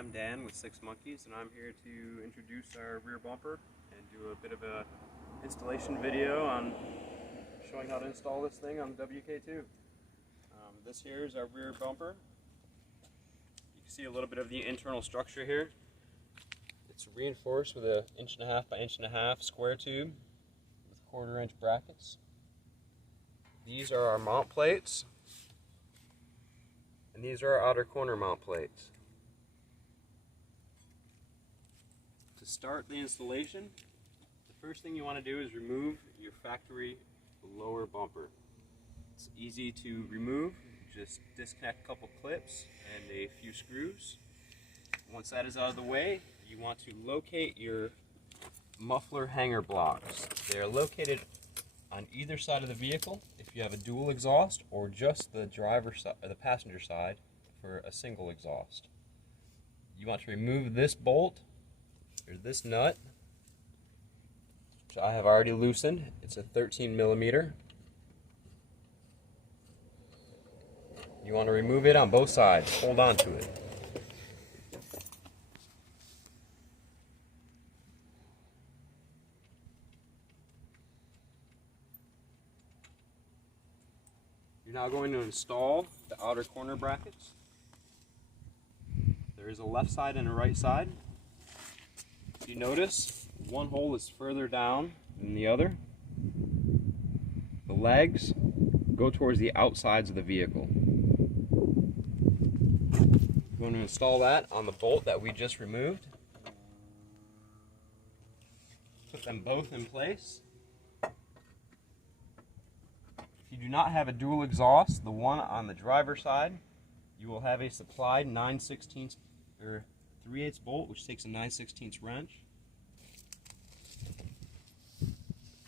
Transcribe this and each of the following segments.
I'm Dan with Six Monkeys, and I'm here to introduce our rear bumper and do a bit of a installation video on showing how to install this thing on the WK2. This here is our rear bumper. You can see a little bit of the internal structure here. It's reinforced with an 1.5 by 1.5 square tube with 1/4 inch brackets. These are our mount plates, and these are our outer corner mount plates. To start the installation, the first thing you want to do is remove your factory lower bumper. It's easy to remove. Just disconnect a couple clips and a few screws. Once that is out of the way, you want to locate your muffler hanger blocks. They are located on either side of the vehicle if you have a dual exhaust, or just the driver side or the passenger side for a single exhaust. You want to remove this bolt or this nut, which I have already loosened. It's a 13mm. You want to remove it on both sides. Hold on to it. You're now going to install the outer corner brackets. There is a left side and a right side. If you notice, one hole is further down than the other. The legs go towards the outsides of the vehicle. We're going to install that on the bolt that we just removed. Put them both in place. If you do not have a dual exhaust, the one on the driver's side, you will have a supplied 9/16 or 3/8 bolt, which takes a 9/16 wrench.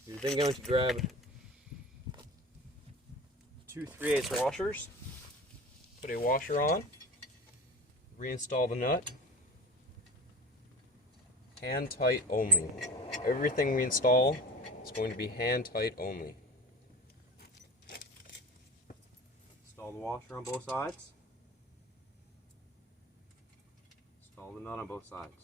You're then going to grab 2 3/8 washers, put a washer on, reinstall the nut. Hand tight only. Everything we install is going to be hand tight only. Install the washer on both sides. Install the nut on both sides.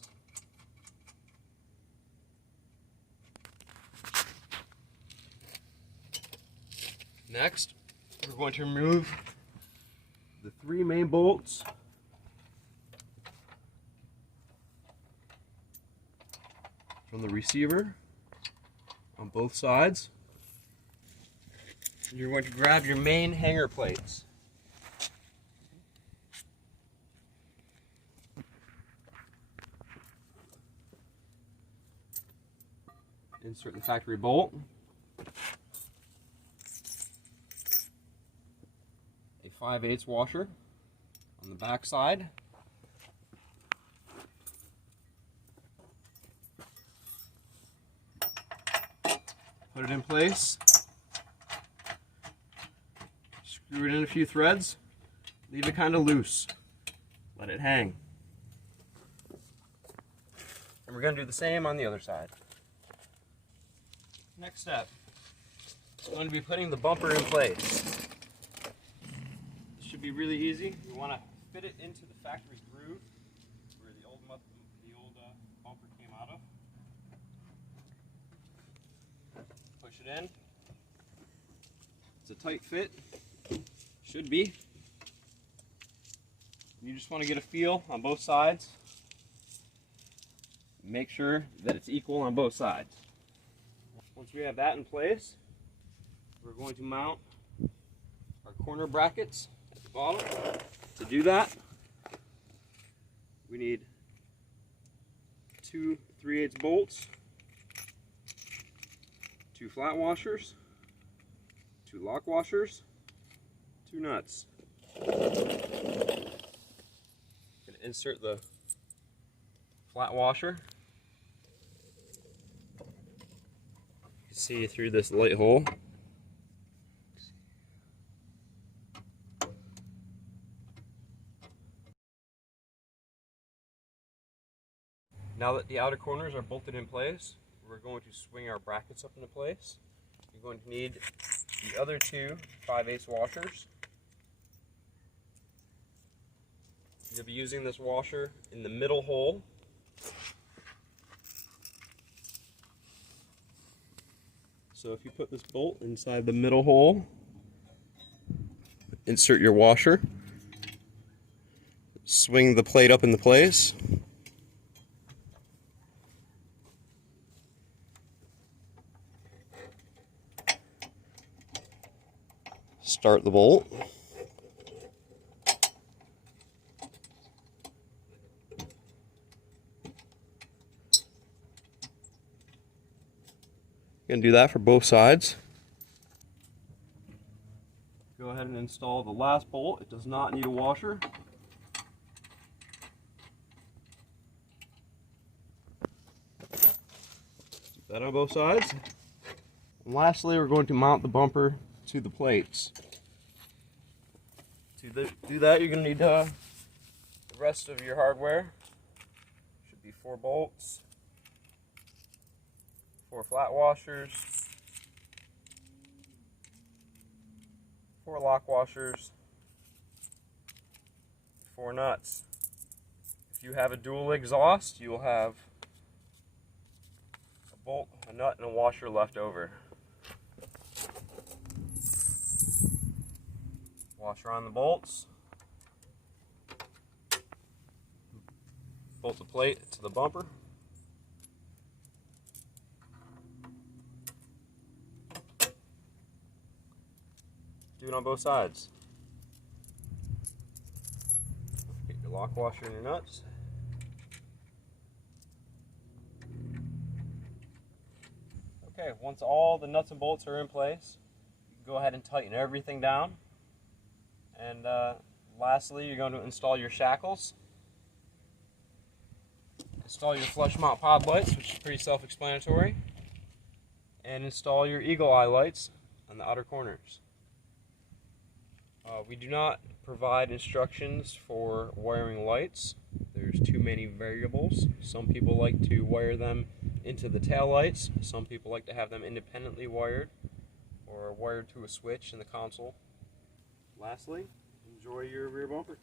Next, we're going to remove the 3 main bolts from the receiver on both sides. You're going to grab your main hanger plates. Insert the factory bolt. A 5/8 washer on the back side. Put it in place. Screw it in a few threads. Leave it kind of loose. Let it hang. And we're going to do the same on the other side. Next step, we're going to be putting the bumper in place. This should be really easy. We want to fit it into the factory groove where the old bumper came out of. Push it in. It's a tight fit. Should be. You just want to get a feel on both sides. Make sure that it's equal on both sides. Once we have that in place, we're going to mount our corner brackets at the bottom. To do that, we need 2 3/8 bolts, 2 flat washers, 2 lock washers, 2 nuts. Gonna insert the flat washer. See through this light hole. Now that the outer corners are bolted in place, we're going to swing our brackets up into place. You're going to need the other 2 5/8 washers. You'll be using this washer in the middle hole. So if you put this bolt inside the middle hole, insert your washer, swing the plate up into place, start the bolt, you're going to do that for both sides. Go ahead and install the last bolt. It does not need a washer. Do that on both sides. And lastly, we're going to mount the bumper to the plates. To do that, you're going to need the rest of your hardware. Should be 4 bolts, 4 flat washers, 4 lock washers, 4 nuts. If you have a dual exhaust, you will have a bolt, a nut, and a washer left over. Washer on the bolts. Bolt the plate to the bumper. Do it on both sides. Get your lock washer and your nuts. Okay, once all the nuts and bolts are in place, you can go ahead and tighten everything down. And lastly, you're going to install your shackles. Install your flush mount pod lights, which is pretty self-explanatory. And install your eagle eye lights on the outer corners. We do not provide instructions for wiring lights. There's too many variables. Some people like to wire them into the tail lights. Some people like to have them independently wired or wired to a switch in the console. Lastly, enjoy your rear bumper.